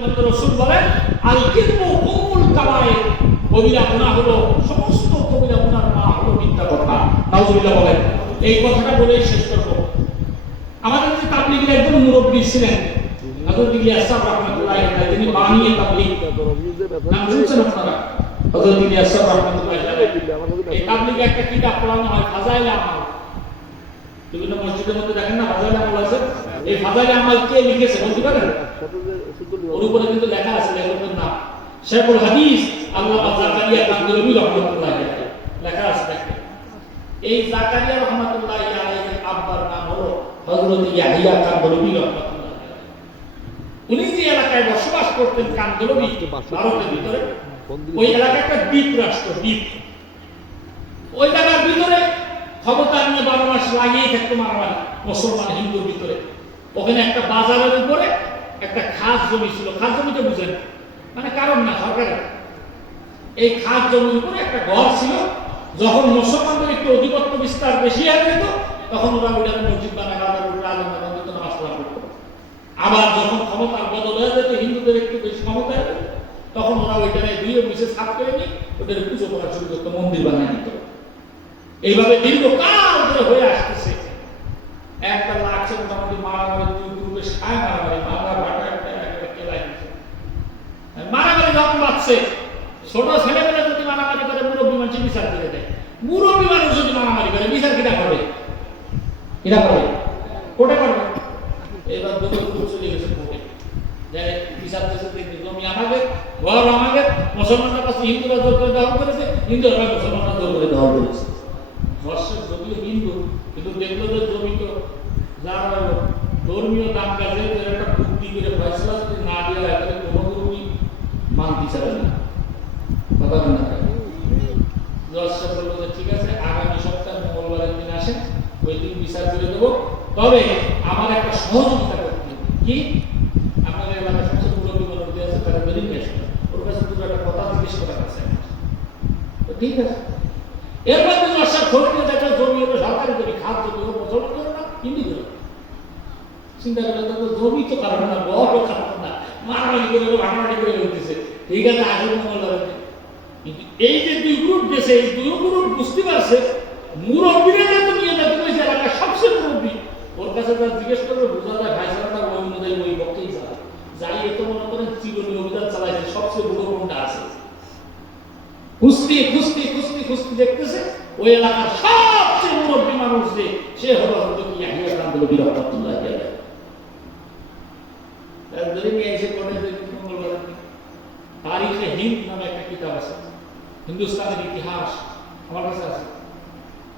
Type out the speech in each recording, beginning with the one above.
রাসূল বলেন আল কিরমু উমুল কাবায়ের, কবিরা গুনাহ হলো সমস্ত কবিরা গুনার মা হলো মিথ্যা কথা। নাউজুবিল্লাহ বলেন। এই কথাটা বলেই শেষ করব। আমাদের যে তাবলীগের একজন মুরব্বী ছিলেন হযরত ইলিয়াস সাহেব রাহমাতুল্লাহ আলাইহি, তিনি বানিয়ে তাবলীগ নাম শুনছেন আপনারা? হযরত ইলিয়াস সাহেব রাহমাতুল্লাহ আলাইহি এই তাবলীগে একটা কিতাব পড়ানো হয় ফাজাইলে আমাল। বিভিন্ন মসজিদের মধ্যে দেখেন না ফাজাইলে আমাল আছে। এই ফাজাইলে আমাল কে লিখেছে বলতে পারেন? ওর উপরে কিন্তু লেখা আছে, লেখকের নাম শেখুল হাদিস আল্লামা জাকারিয়া কান্দলবী রাহমাতুল্লাহ আলাইহি লেখা আছে। দেখেন এই জাকারিয়া রাহমাতুল্লাহ আলাইহির আব্বার নাম হলো হযরত ইয়াহিয়া কান্দলবী রাহমাতুল্লাহ আলাইহি। উনি যে এলাকায় বসবাস করতেন কান্দলবী ভারতের ভিতরে, ওই এলাকা একটা দ্বীপ রাষ্ট্র, দ্বীপ। ওই জায়গার ভিতরে ক্ষমতা নিয়ে 12 মাস লাগিয়েই থাকতো মারামারি মুসলমান হিন্দুর ভিতরে। ওখানে একটা বাজারের উপরে একটা খাস জমি ছিল। খাস জমিটা বুঝেন মানে কারণ না, সরকারের। এই খাস জমির উপরে একটা ঘর ছিল। যখন মুসলমানদের একটু অধিপত্য বিস্তার বেশি হয়ে যেত তখন ওরা ওইটাকে মসজিদ বানায় আলেম দিত, নামাজ পড়া করতো। আবার যখন ক্ষমতার বদল হয়ে যেত, হিন্দুদের একটু বেশি ক্ষমতা হয়ে যেত, তখন ওরা ওইটাকে দুইয়ে মিশে সাফ করে নিয়ে ওদের পুজো করা শুরু করতো, মন্দির বানিয়ে দিত। এইভাবে দীর্ঘকাল ধরে হয়ে আসতেছে। একটা লাগছে মোটামুটি মারামারি, দুই গ্রুপে সায় মারামারি, মামলা ভাটা একটা কেলাই দিচ্ছে। মারামারি যখন বাড়ছে, ছোট ছেলেমেয়েরা যদি মারামারি করে মুরব্বী মানুষ বিচার করে দেয়। মুরব্বী মানুষ যদি মারামারি করে বিচার কিনা করবে? কিনা করবে? কোর্টে করবে। এবার দুটো গ্রুপ চলে গেছে কোর্টে, যে বিচার দেশে জমি আমাদের, ঘর আমাদের, মুসলমানরা কাছে হিন্দুরা জোর করে দখল করেছে, হিন্দুরা মুসলমানরা জোর করে দখল করেছে। ধর্ষক যদিও হিন্দু, কিন্তু দেখলো যে জমি তো যারা ধর্মীয় দাম কাজে একটা বুদ্ধি করে ফয়সালা যদি না দেওয়া হয় তাহলে কোনো ধর্মই মানতে চাবে না। কথা না ধর্ষক বললো যে ঠিক আছে, আগামী সপ্তাহে মঙ্গলবারের দিন আসেন, ওই দিন বিচার করে দেবো। তবে আমার একটা সহযোগিতা করতে হবে। কি? আপনাদের এলাকায় সবচেয়ে মুরব্বী মুরব্বী আছে, তারা বেরিয়ে নিয়ে আসবে, ওর কাছে দুটো একটা কথা জিজ্ঞেস করার আছে। তো ঠিক আছে। এর মধ্যে দর্শক খবরে দেখা জমি হলো সরকারি জমি, খাত জমি হোক, মুসলমান করে না হিন্দু করে। চিন্তা করলে তো জমি তো কারণ না, বড় কারণ না, মারামারি করে ভাটামাটি করে উঠতেছে। ঠিক আছে, আসলে মঙ্গলবার। কিন্তু এই যে দুই গ্রুপ গেছে, এই দুই গ্রুপ বুঝতে পারছে মুরব্বীরা যেহেতু নিয়ে যেতে পেরেছে এলাকার সবচেয়ে মুরব্বী, ওর কাছে তার জিজ্ঞেস করবে, বোঝা যায় ভাইসালাটা ওই অনুযায়ী ওই পক্ষেই চালায়। যাই এত মনে করেন চিরনি অভিযান চালাইছে, সবচেয়ে বড় কোনটা আছে খুঁজতে খুঁজতে খুঁজতে খুঁজতে দেখতেছে ওই এলাকার সবচেয়ে মুরব্বী মানুষ যে সে হলো হয়তো ইয়াহিয়া কান্দলবী রাহমাতুল্লাহ আলাইহি। তার ধরে নিয়ে এসে পড়ে যে মঙ্গলবার তারিখে হিন্দ নামে একটা কিতাব আছে, হিন্দুস্তানের ইতিহাস, আমার কাছে আছে,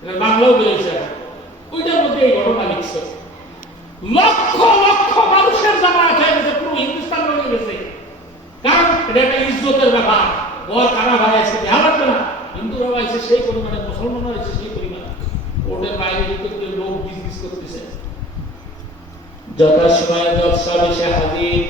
এটা বাংলাও বেরিয়েছে। ওইটার মধ্যে এই ঘটনা লিখছে। লক্ষ লক্ষ মানুষের জামায়াত হয়ে গেছে, পুরো হিন্দুস্তান লড়ে গেছে। কারণ এটা একটা ইজ্জতের ব্যাপার। বর কারা ভাই আছে দেওয়া লাগবে না, হিন্দুরা আছে সেই পরিমাণে, মুসলমানরা আছে সেই পরিমাণে। কোর্টের বাইরে কিন্তু লোক বিজনেস করতেছে। যথাসময়ে জলসা বেশে হাজির,